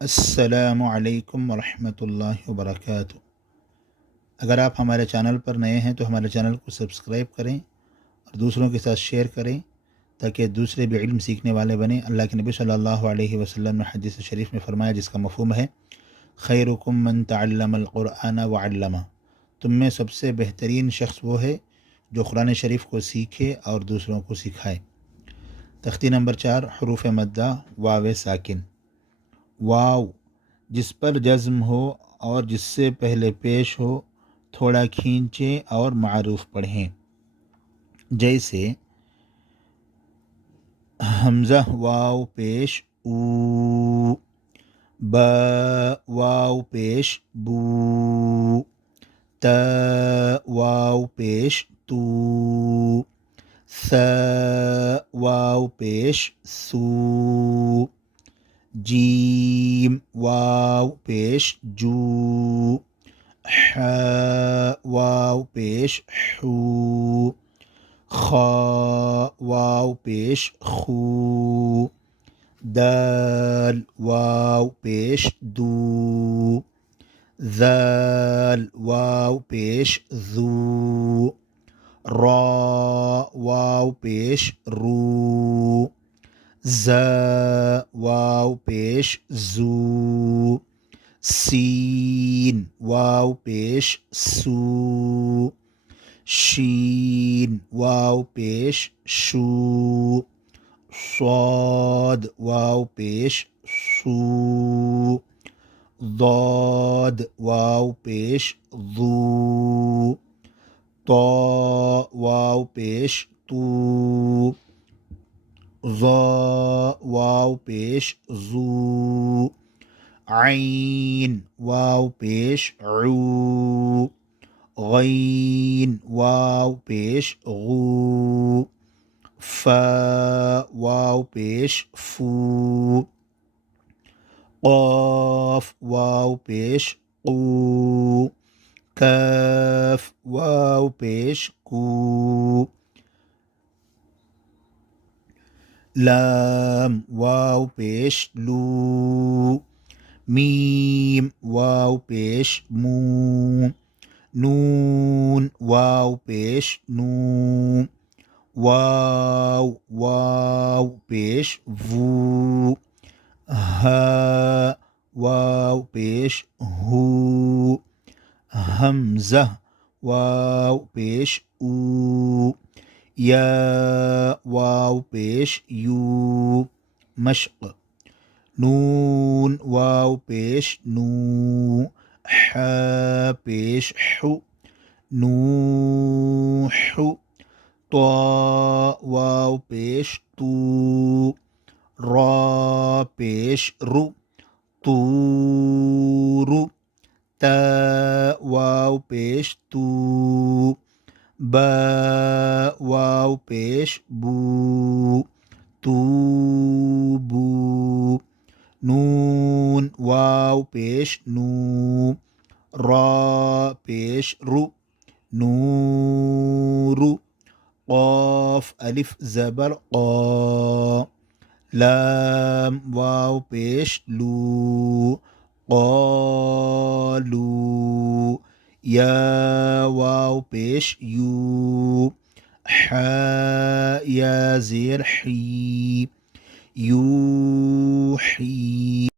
अस्सलामु अलैकुम वरहमतुल्लाहि वबरकातुहू। अगर आप हमारे चैनल पर नए हैं तो हमारे चैनल को सब्सक्राइब करें और दूसरों के साथ शेयर करें ताकि दूसरे भी इल्म सीखने वाले बने। अल्लाह के नबी सल्लल्लाहु अलैहि वसल्लम ने हदीस शरीफ में फरमाया, जिसका मफ़हूम है खैरुकुम मन तअल्लमल क़ुरआन व अल्लमा। तुम में सबसे बेहतरीन शख्स वो है जो कुरान शरीफ को सीखे और दूसरों को सिखाए। तख्ती नंबर 4, हरूफ मद्दा वाव साकिन। वाव जिस पर जज़्म हो और जिससे पहले पेश हो, थोड़ा खींचे और मारूफ पढ़ें। जैसे हमज़ा वाव पेश ऊ, ब वाव पेश बू, त वाव पेश तू, स वाव पेश सू, जीम वाव पेश जू, ह वाव पेश हू, ख वाव पेश खू, दाल वाव पेश दू, ज़ाल वाव पेश ज़ू, रा वाव पेश रू, ज़ वाव पेश ज़ू, सीन वाव पेश सू, शीन वाव पेश शू, स्वाद वाव पेश सू, दाद वाव पेश ज़ू, तो वाव पेश तू, ज़ा वाव पेश ज़ू, आइन वाव पेश ऊ, गैन वाव पेश गू, फा वाव पेश फू, क़ाफ वाव पेश कू, काफ वाव पेश कू, लाम वाव पेश लू, मीम वाव पेश मू, नून वाव पेश नू, वाव वाव पेश वू, हा वाव पेश हू, हमज़ा वाव पेश ऊ, या वाव पेश यू, मश्क नून वाव पेश नू, ह पेश हु, नूह, तो वाव पेश तू, रा पेश रु, तूरु, त वाव पेश तू, ब वाव पेश बू, तूबू, नून वाव पेश नू, रा पेश रु, नूरु, क़ाफ अलिफ ज़बर क़ा, लाम वाव पेश लू, क़ालू, या वाव पेश यू, हा या ज़ेर ही, यूही।